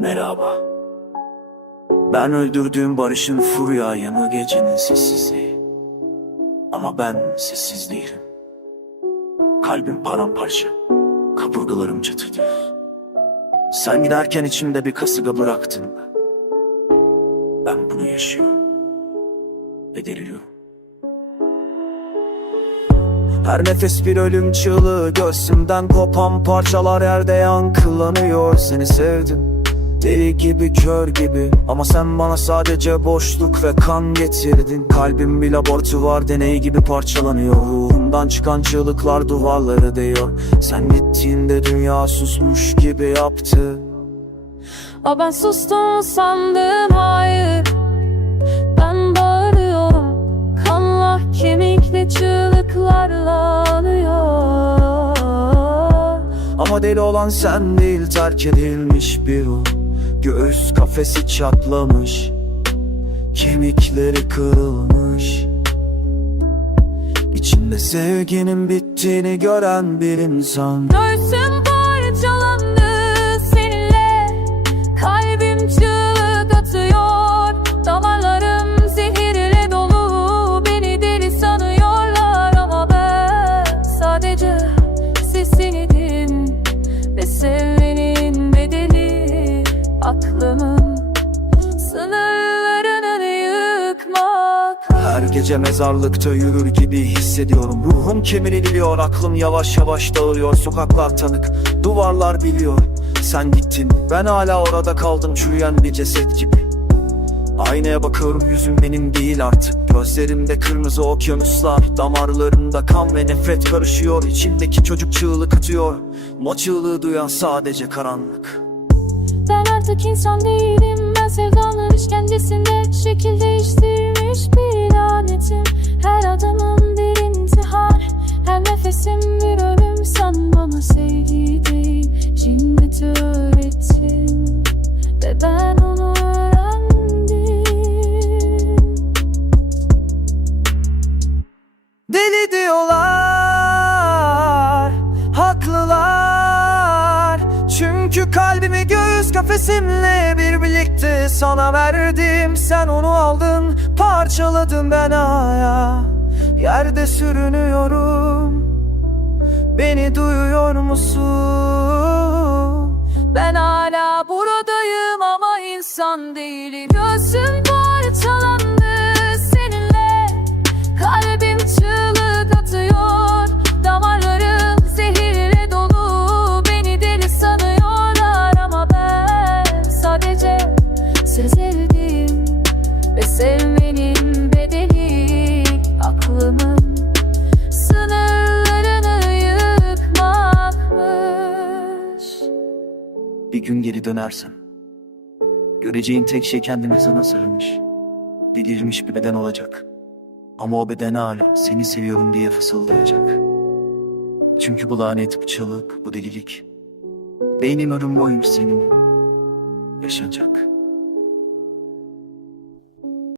Merhaba. Ben öldürdüğüm Barış'ın furya yanı gecenin sessizliği. Ama ben sessiz değilim. Kalbim paramparça. Kaburgalarım çatırdı. Sen giderken içimde bir kasıga bıraktın. Ben bunu yaşıyorum. Ve deliriyorum. Her nefes bir ölüm çığlığı Göğsümden kopan parçalar yerde yankılanıyor Seni sevdim Deli gibi kör gibi. Ama sen bana sadece boşluk ve kan getirdin. Kalbim bir laboratuvar deneyi gibi parçalanıyor. Ruhumdan çıkan çığlıklar duvarları değiyor. Sen gittiğinde dünya susmuş gibi yaptı. O ben sustum sandım hayır. Ben bağırıyorum. Kanla kemikli çığlıklarla ağlıyor. Ama deli olan sen değil terk edilmiş bir ruh Göğüs kafesi çatlamış Kemikleri kırılmış. İçinde sevginin bittiğini gören bir insan. Göğsüm Aklımın sınırlarını yıkmak. Her gece mezarlıkta yürür gibi hissediyorum. Ruhum kemiriliyor, aklım yavaş yavaş dağılıyor. Sokaklar tanık, duvarlar biliyor. Sen gittin, ben hala orada kaldım. Çürüyen bir ceset gibi. Aynaya bakıyorum yüzüm benim değil artık. Gözlerimde kırmızı okyanuslar Damarlarımda kan ve nefret karışıyor. İçimdeki çocuk çığlık atıyor. O çığlığı duyan sadece karanlık artık insan değilim Ben. Sevdanın işkencesinde Şekil değiştirmiş bir lanetim Her adımım bir intihar Her nefesim bir ölüm. Sen bana değil Cinneti öğrettin Ve ben onu öğrendim. Deli diyorlar Haklılar. Çünkü kalbimi göğüs kafesimle bir birlikte sana verdim. Sen onu aldın parçaladın ben aya. Yerde sürünüyorum. Beni duyuyor musun? Ben hala buradayım ama insan değilim. Gözüm parçalandı seninle. Kalbim gün geri dönersen Göreceğin tek şey kendini sana sarılmış. Delirmiş bir beden olacak. Ama o beden hala seni seviyorum diye fısıldayacak. Çünkü bu lanet, bu çığlık, bu delilik Beynin ölüm boyunca senin. Yaşanacak